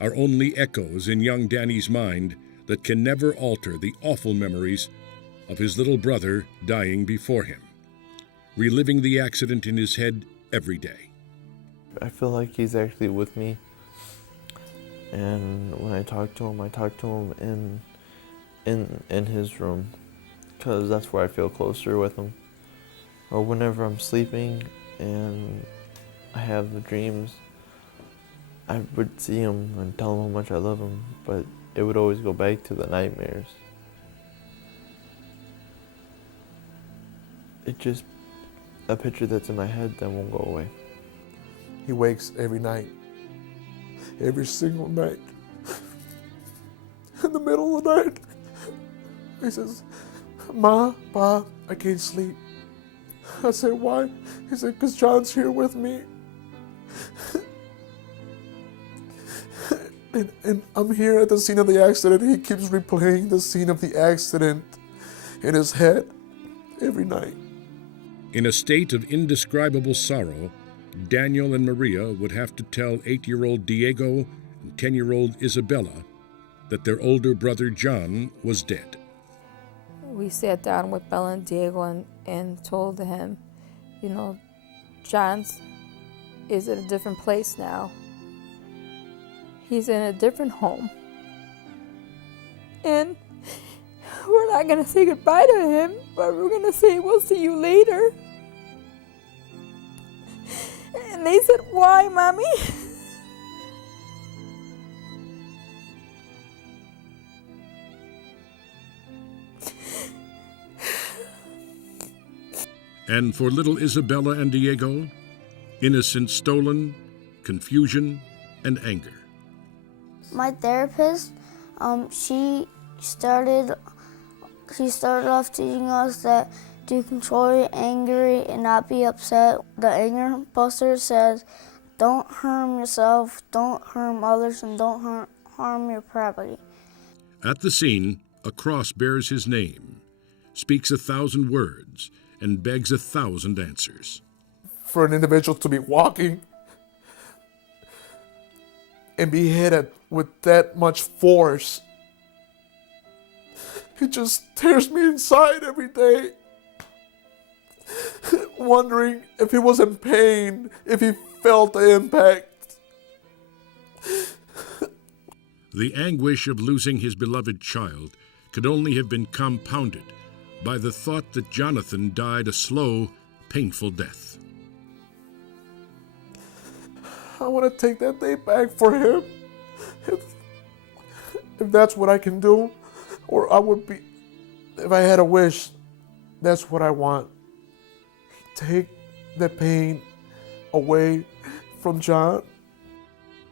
are only echoes in young Danny's mind that can never alter the awful memories of his little brother dying before him, reliving the accident in his head every day. I feel like he's actually with me, and when I talk to him in his room, because that's where I feel closer with him. Or whenever I'm sleeping and I have the dreams, I would see him and tell him how much I love him, but it would always go back to the nightmares. It's just a picture that's in my head that won't go away. He wakes every night, every single night. In the middle of the night, he says, "Ma, Pa, I can't sleep." I said, "Why?" He said, "Because Jon's here with me." and I'm here at the scene of the accident. He keeps replaying the scene of the accident in his head every night. In a state of indescribable sorrow, Daniel and Maria would have to tell 8-year-old Diego and 10-year-old Isabella that their older brother Jon was dead. We sat down with Bella and Diego and told him, Jon's is in a different place now. He's in a different home. And we're not going to say goodbye to him, but we're going to say we'll see you later. And they said, "Why, Mommy?" And for little Isabella and Diego, innocence stolen, confusion, and anger. My therapist, she started off teaching us that to control your anger and not be upset. The anger buster says, don't harm yourself, don't harm others, and don't harm your property. At the scene, a cross bears his name, speaks 1,000 words, and begs 1,000 answers. For an individual to be walking and be hit with that much force, it just tears me inside every day. Wondering if he was in pain, if he felt the impact. The anguish of losing his beloved child could only have been compounded by the thought that Jonathan died a slow, painful death. I want to take that day back for him. If that's what I can do, or I would be, if I had a wish, that's what I want. Take the pain away from Jon.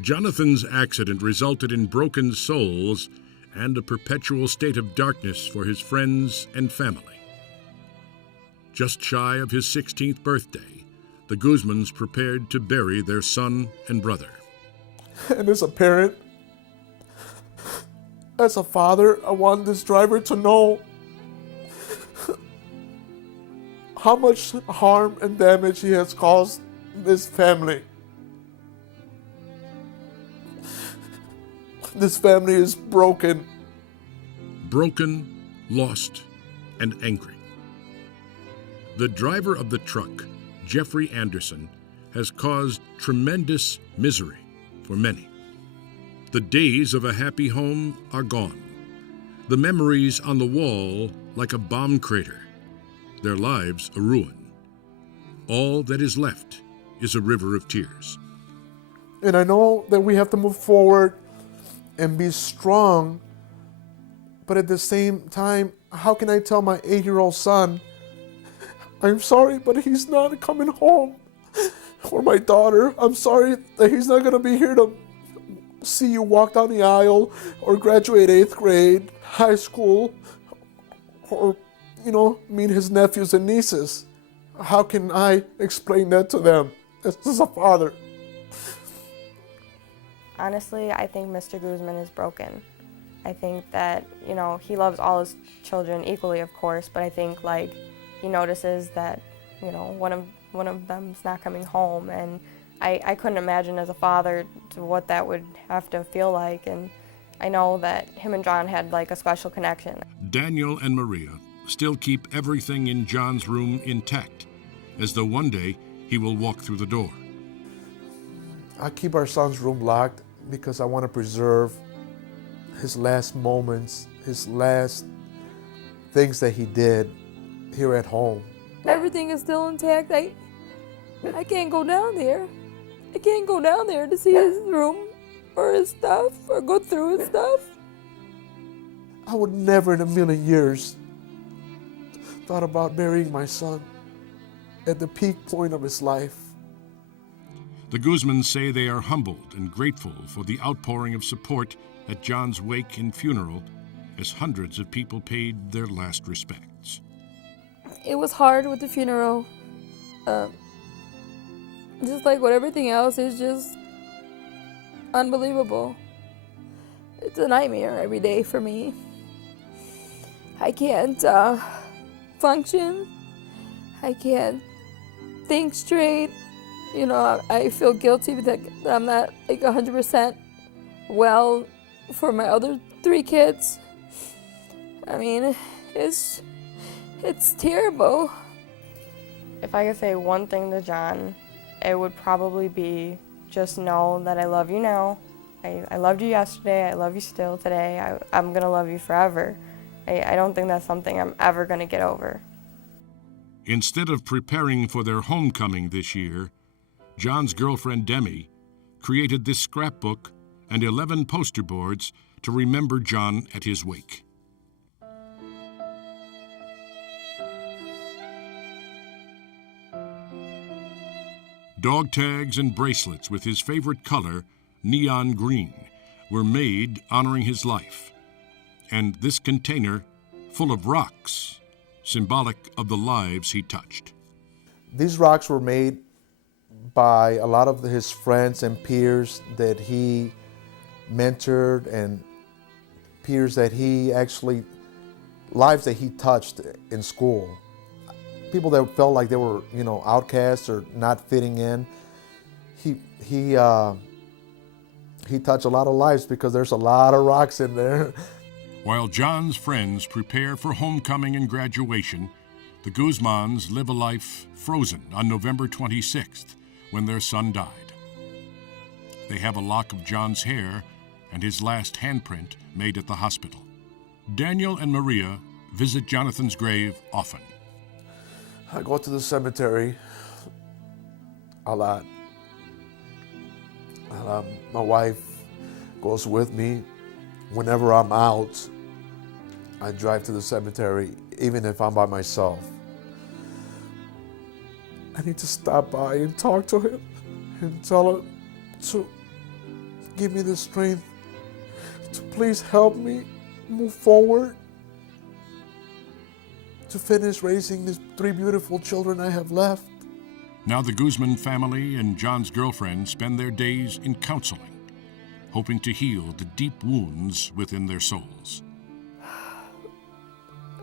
Jonathan's accident resulted in broken souls and a perpetual state of darkness for his friends and family. Just shy of his 16th birthday, the Guzmans prepared to bury their son and brother. And as a parent, as a father, I want this driver to know how much harm and damage he has caused this family. This family is broken. Broken, lost, and angry. The driver of the truck, Jeffrey Anderson, has caused tremendous misery for many. The days of a happy home are gone. The memories on the wall like a bomb crater. Their lives a ruin. All that is left is a river of tears. And I know that we have to move forward and be strong, but at the same time, how can I tell my 8-year-old son, I'm sorry, but he's not coming home? Or my daughter, I'm sorry that he's not gonna be here to see you walk down the aisle or graduate 8th grade, high school, or meet his nephews and nieces. How can I explain that to them as a father? Honestly, I think Mr. Guzman is broken. I think that, he loves all his children equally, of course, but I think, he notices that, one of them's not coming home, and I couldn't imagine as a father of what that would have to feel like, and I know that him and Jon had like a special connection. Daniel and Maria still keep everything in Jon's room intact, as though one day he will walk through the door. I keep our son's room locked because I want to preserve his last moments, his last things that he did here at home. Everything is still intact. I can't go down there. I can't go down there to see his room or his stuff or go through his stuff. I would never in a million years thought about burying my son at the peak point of his life. The Guzmans say they are humbled and grateful for the outpouring of support at Jon's wake and funeral, as hundreds of people paid their last respects. It was hard with the funeral. Just like with everything else, it's just unbelievable. It's a nightmare every day for me. I can't function. I can't think straight. You know, I feel guilty that I'm not like 100% well for my other 3 kids. I mean, it's terrible. If I could say one thing to Jon, it would probably be just know that I love you now. I loved you yesterday, I love you still today, I'm gonna love you forever. I don't think that's something I'm ever gonna get over. Instead of preparing for their homecoming this year, Jon's girlfriend Demi created this scrapbook and 11 poster boards to remember Jon at his wake. Dog tags and bracelets with his favorite color, neon green, were made honoring his life. And this container full of rocks, symbolic of the lives he touched. These rocks were made by a lot of his friends and peers that he mentored, and peers that he actually, lives that he touched in school. People that felt like they were, outcasts or not fitting in. He touched a lot of lives because there's a lot of rocks in there. While Jon's friends prepare for homecoming and graduation, the Guzmans live a life frozen on November 26th, when their son died. They have a lock of Jon's hair and his last handprint made at the hospital. Daniel and Maria visit Jonathan's grave often. I go to the cemetery a lot. My wife goes with me. Whenever I'm out, I drive to the cemetery, even if I'm by myself. I need to stop by and talk to him and tell him to give me the strength to please help me move forward, to finish raising these 3 beautiful children I have left. Now the Guzman family and Jon's girlfriend spend their days in counseling, hoping to heal the deep wounds within their souls.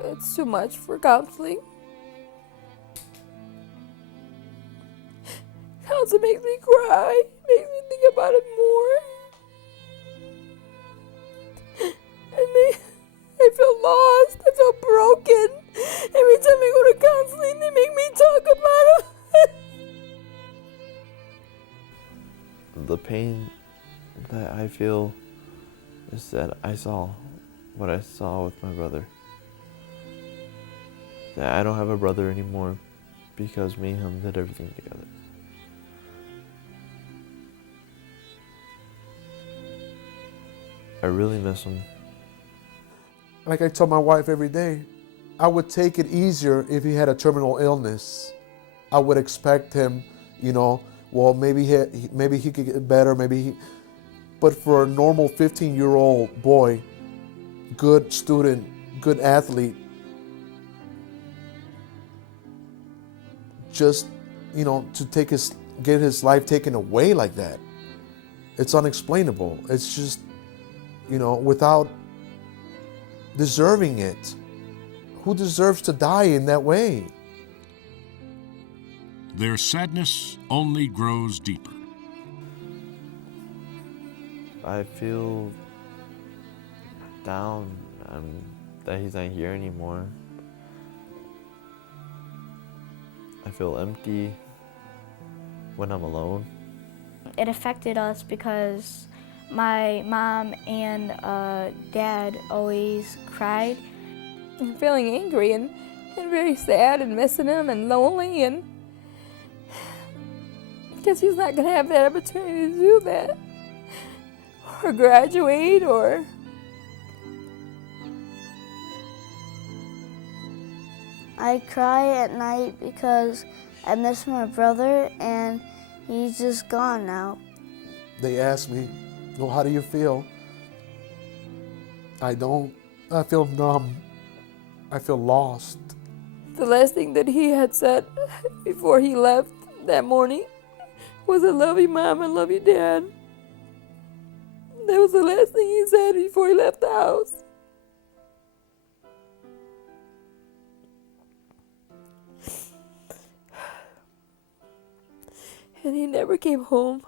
It's too much for counseling. Counseling makes me cry, makes me think about it more. I feel lost, I feel broken. Every time I go to counseling, they make me talk about it. The pain that I feel is that I saw what I saw with my brother. That I don't have a brother anymore because me and him did everything together. I really miss him. Like I tell my wife every day, I would take it easier if he had a terminal illness. I would expect him, well, maybe he could get better, but for a normal 15-year-old boy, good student, good athlete, just, to get his life taken away like that, it's unexplainable. It's just, without deserving it. Who deserves to die in that way? Their sadness only grows deeper. I feel down that he's not here anymore. I feel empty when I'm alone. It affected us because my mom and dad always cried. I'm feeling angry and very sad and missing him and lonely, and because he's not going to have that opportunity to do that or graduate or I cry at night because I miss my brother and he's just gone now. They ask me, well, how do you feel? I feel numb. I feel lost. the last thing that he had said before he left that morning was, "I love you, Mom, I love you, Dad." That was the last thing he said before he left the house. And he never came home.